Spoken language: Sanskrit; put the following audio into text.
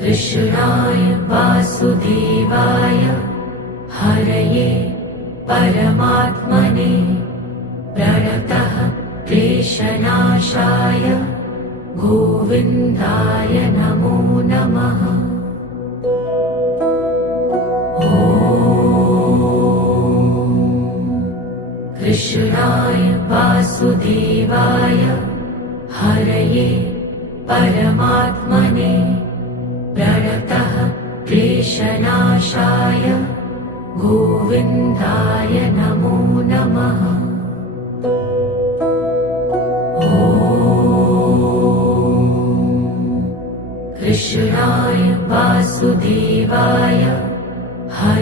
कृष्णाय वासुदेवाय हरये परमात्मने प्रणतः क्लेशनाशाय गोविन्दाय नमो नमः। कृष्णाय वासुदेवाय हरये परमात्मने प्रणतः क्लेशनाशाय गोविन्दाय नमो नमः। कृष्णाय वासुदेवाय